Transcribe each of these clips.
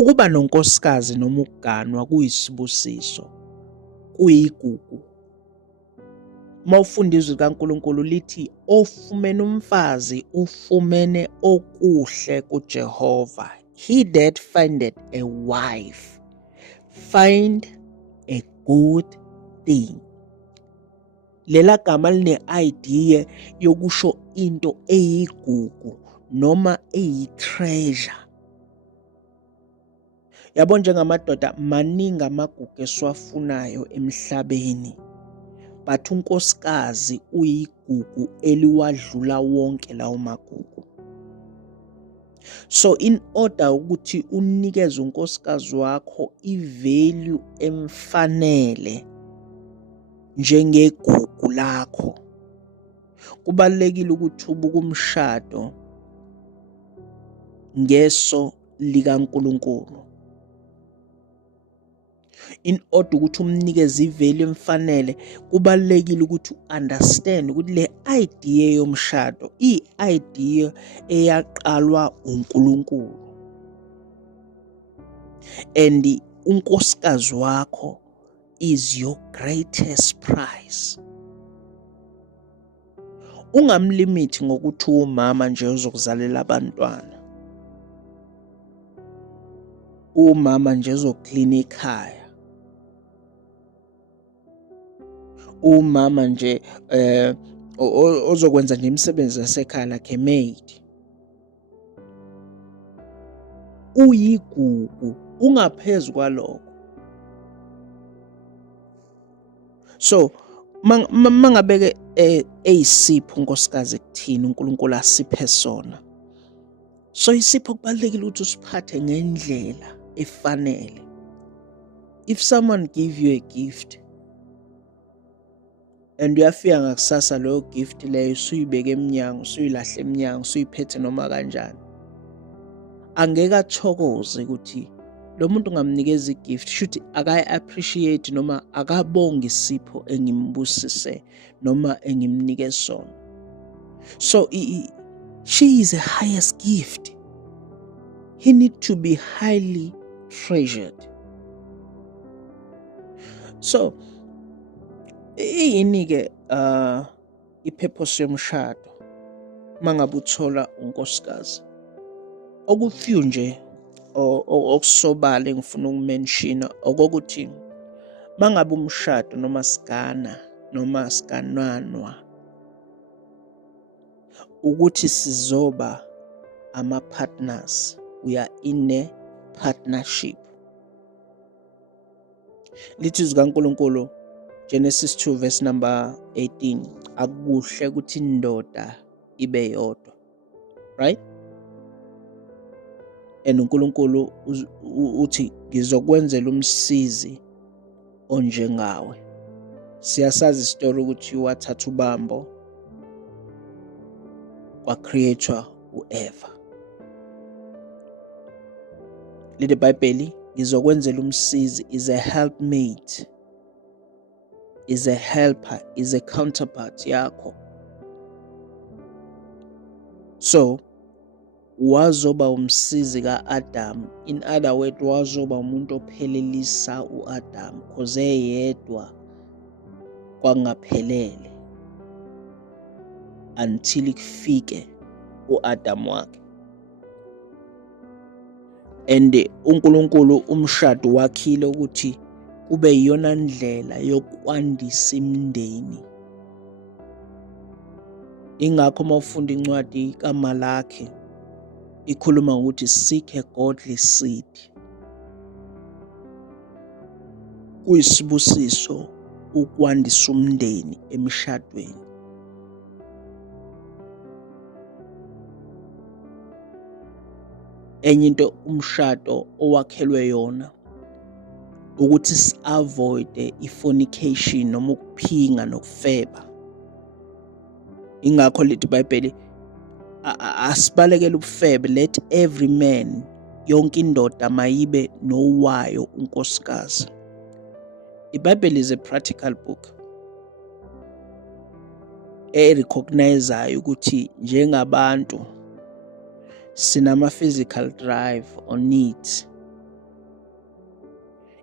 Ukuba nonkosikazi noma ukuganwa kuyisibusiso, kuyigugu. Uma ufunda izwi likaNkulunkulu lithi ofumene umfazi ufumene okuhle kuJehova. He that findeth a wife find a good thing. Lela gama line-idea yokusho into eyigugu noma eyi-treasure. Yabo njengamadoda maningi amagugu esiwafunayo emhlabeni, but unkosikazi uyigugu eliwadlula wonke lawo magugu. So in order ukuthi unikeze unkosikazi wakho i-value emfanele njengegugu lakho, kubalulekile ukuthi ubuke umshado ngeso likaNkulunkulu. In order ukuthi umnikeze i-value emfanele, kubalulekile ukuthi u-understand ukuthi le idea yomshado i-idea eyaqalwa uNkulunkulu, and unkosikazi wakho is your greatest prize. Ungamlimiti ngokuthi umama nje uzokuzalela abantwana, umama nje uzoklina ekhaya, umama nje ozokwenza nje imisebenzi yasekhaya like a maid. Uyigugu, ungaphezulu kwalokho. So mangabeke eyisipho unkosikazi kuthina uNkulunkulu asiphe sona. So isipho kubalulekile ukuthi usiphathe ngendlela efanele. If someone give you a gift and uyafika ngakusasa leyo gift leyo usuyibeke eminyango, usuyilahle eminyango, usuyiphethe noma kanjani, angeke athokoze ukuthi lo muntu ngamnikeza igift, shuthi akayi-appreciate noma akabonga isipho engimbusise noma engimnike sona. So she is the highest gift. He need to be highly treasured. So yini-ke i-purpose yomshado mangabe uthola unkosikazi? Okufew nje okusobala engifuna ukumenshina okokuthi mangabe umshado noma sigana noma siganwanwa ukuthi sizoba ama-partners, we are in a partnership. Lithi izwi likaNkulunkulu Genesis 2 verse number 18, akukuhle ukuthi indoda ibe yodwa, right? And uNkulunkulu uthi ngizokwenzela umsizi onjengawe. Siyasazi isitori ukuthi wathatha ubambo kwa-creator u-Eva. Lithi iBhayibheli ngizokwenzela umsizi is a helpmate, is a helper, is a counterpart yakho. So wazoba umsizi ka-Adam, in other words wazoba umuntu ophelelisa u-Adam because eyedwa kwangaphelele until kufike u-Adam wakhe. And uNkulunkulu umshado wakhile ukuthi kube yiyona ndlela yokwandisa imindeni. Ingakho mawufunda incwadi kaMalaki ikhuluma ukuthi seek a godly seed. Kuyisibusiso ukwandisa umndeni emshadweni. Enye into umshado owakhelwe yona ukuthi si-avoid i-fornication noma ukuphinga nokufeba. Ingakho lithi iBhayibheli asibalekele ubufebe, let every man, yonke indoda mayibe nowayo unkosikazi. IBhayibheli is a practical book erecognizeayo ukuthi njengabantu sinama physical drive or needs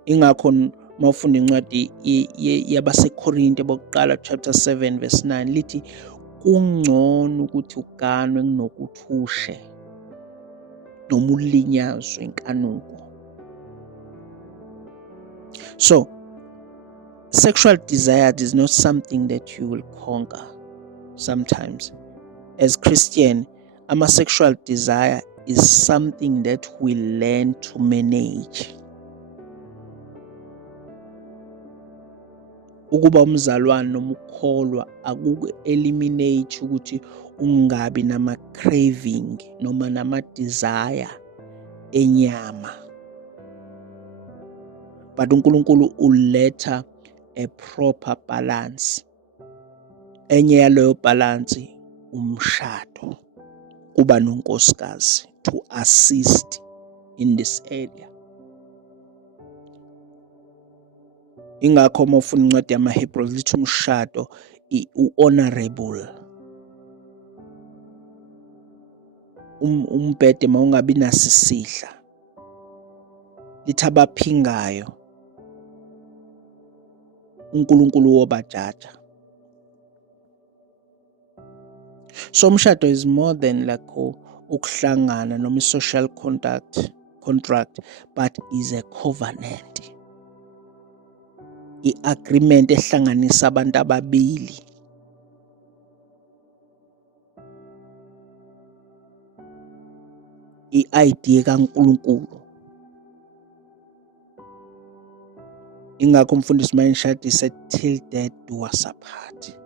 Ingakho mawufunda incwadi yabaseKorinte bokuqala chapter 7 verse 9 lithi kungcono ukuthi uganwe kunokuthi ushe noma ulinyazwe inkanuko. So sexual desire is not something that you will conquer sometimes. As Christian, sexual desire is something that we learn to manage. Ukuba umzalwane noma ukukholwa akuku-eliminate ukuthi ungabi nama-craving noma nama-desire enyama. But uNkulunkulu uletha a proper balance. Enye yaleyo balance umshado, kuba nonkosikazi to assist in this area. Ingakho mawufuna incwadi yamaHebrews lithi umshado u-honorable. Umbhede mawungabi nasisidla. Lithi abaphingayo uNkulunkulu wobajaja. So umshado is more than like ukuhlangana noma social contract, but is a covenant. I-agreement ehlanganisa abantu ababili. I-idea kaNkulunkulu. Ingakho umfundisi Mayinshadi said till death do us apart.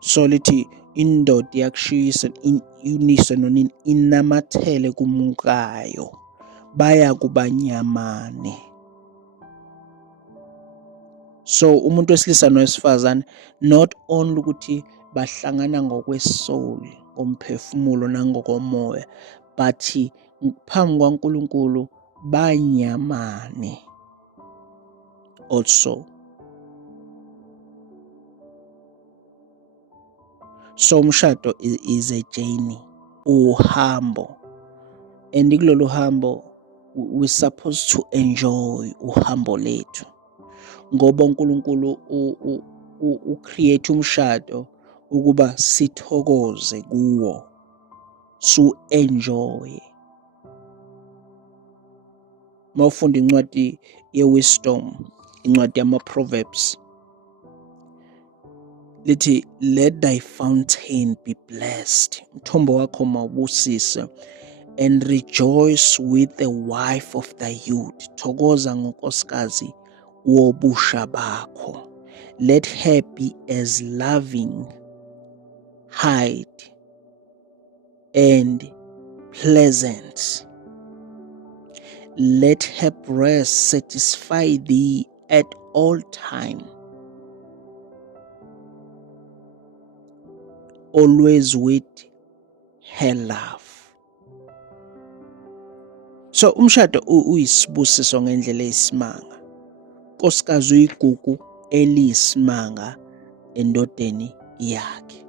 So lithi indoda iyakushisa unise nonini inamathele kumukayo baya kubanyamane. So umuntu wesilisa nowesifazane not only ukuthi bahlangana ngokwesoul, ngomphefumulo nangokomoya, but phambi kwaNkulunkulu banyamane also. So umshado is a journey, uhambo, and kulolu hambo we're supposed to enjoy uhambo lethu ngoba uNkulunkulu ucreate umshado ukuba sithokoze kuwo, so enjoy. Mawufunda incwadi ye-wisdom, incwadi yama-Proverbs lithi let thy fountain be blessed, umthombo wakho mawubusise, and rejoice with the wife of thy youth, thokoza ngonkosikazi wobusha bakho. Let her be as loving, hide, and pleasant. Let her breast satisfy thee at all time. Always with her love. So umshado uyisibusiso ngendlela eyisimanga. Nkosikazi uyigugu eliyisimanga endodeni yakhe.